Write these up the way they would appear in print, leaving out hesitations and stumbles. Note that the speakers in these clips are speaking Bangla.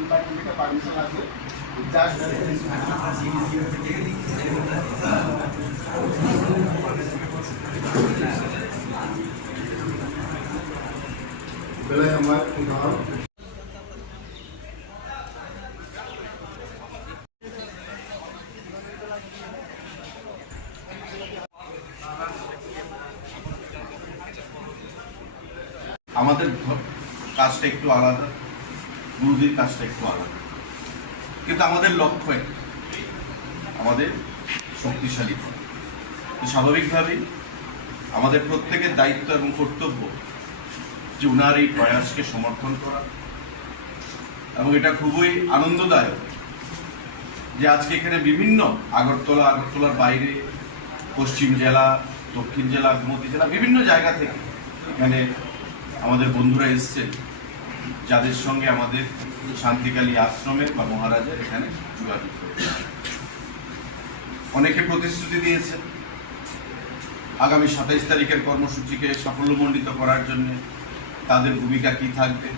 ডিপার্টমেন্ট থেকে পারমিশন আছে জাস্ট বেলায় আমার উদাহরণ আমাদের কাজটা একটু আলাদা, গুরুজির কাজটা একটু আলাদা, কিন্তু আমাদের লক্ষ্য আমাদের শক্তিশালী করা। স্বাভাবিকভাবেই আমাদের প্রত্যেকের দায়িত্ব এবং কর্তব্য যে উনার এই প্রয়াসকে সমর্থন করা, এবং এটা খুবই আনন্দদায়ক যে আজকে এখানে বিভিন্ন আগরতলার বাইরে, পশ্চিম জেলা, দক্ষিণ জেলা, গোমতী জেলা, বিভিন্ন জায়গা থেকে এখানে আমাদের বন্ধুরা এসছেন, যাদের সঙ্গে আমাদের শান্তিকালী আশ্রমের বা মহারাজের এখানে যোগাযোগ করেছে। অনেকে প্রতিশ্রুতি দিয়েছেন আগামী 27 তারিখের কর্মসূচিকে সাফল্যমণ্ডিত করার জন্য তাদের ভূমিকা কি থাকবে।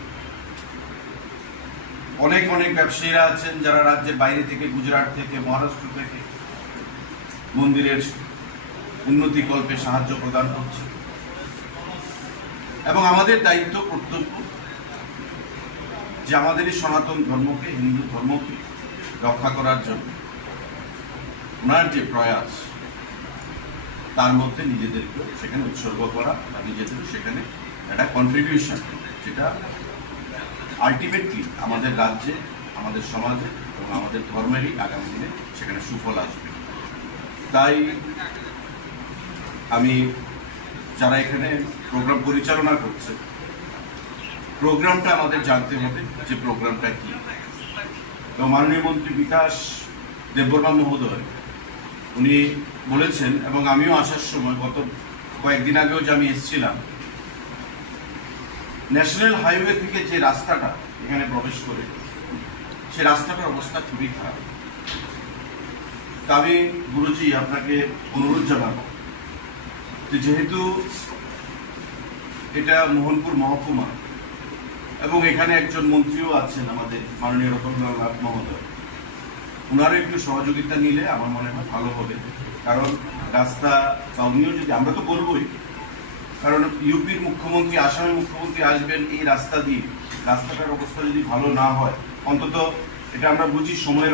অনেক ব্যবসায়ীরা আছেন যারা রাজ্যের বাইরে থেকে, গুজরাট থেকে, মহারাষ্ট্র থেকে মন্দিরের উন্নতিকল্পে সাহায্য প্রদান করছে, এবং আমাদের দায়িত্ব কর্তব্য যে আমাদের এই সনাতন ধর্মকে, হিন্দু ধর্মকে রক্ষা করার জন্য ওনার যে প্রয়াস, তার মধ্যে নিজেদেরকেও সেখানে উৎসর্গ করা বা নিজেদেরও সেখানে একটা কন্ট্রিবিউশন, যেটা আলটিমেটলি আমাদের রাজ্যে, আমাদের সমাজে এবং আমাদের ধর্মেরই আগামী দিনে সেখানে সুফল আসবে। তাই আমি যারা এখানে প্রোগ্রাম পরিচালনা করছে, প্রোগ্রামটা আমাদের জানতে হবে যে প্রোগ্রামটা কি। এবং মাননীয় মন্ত্রী বিকাশ দেববর্মা মহোদয় উনি বলেছেন, এবং আমিও আসার সময় গত কয়েকদিন আগেও যে আমি এসেছিলাম, ন্যাশনাল হাইওয়ে থেকে যে রাস্তাটা এখানে প্রবেশ করে, সেই রাস্তাটার অবস্থা খুবই খারাপ। তা আমি গুরুজি আপনাকে অনুরোধ জানাবো যে যেহেতু এটা মোহনপুর মহকুমা এবং এখানে একজন মন্ত্রীও আছেন আমাদের মাননীয় রতনলাল নাথ মহোদয়, ওনারও একটু সহযোগিতা নিলে আমার মনে হয় ভালো হবে। কারণ রাস্তা বা উনিও যদি, আমরা তো বলবোই, কারণ ইউপির মুখ্যমন্ত্রী, আসামের মুখ্যমন্ত্রী আসবেন এই রাস্তা দিয়ে, রাস্তাটার অবস্থা যদি ভালো না হয়, অন্তত এটা আমরা বুঝি সময়ের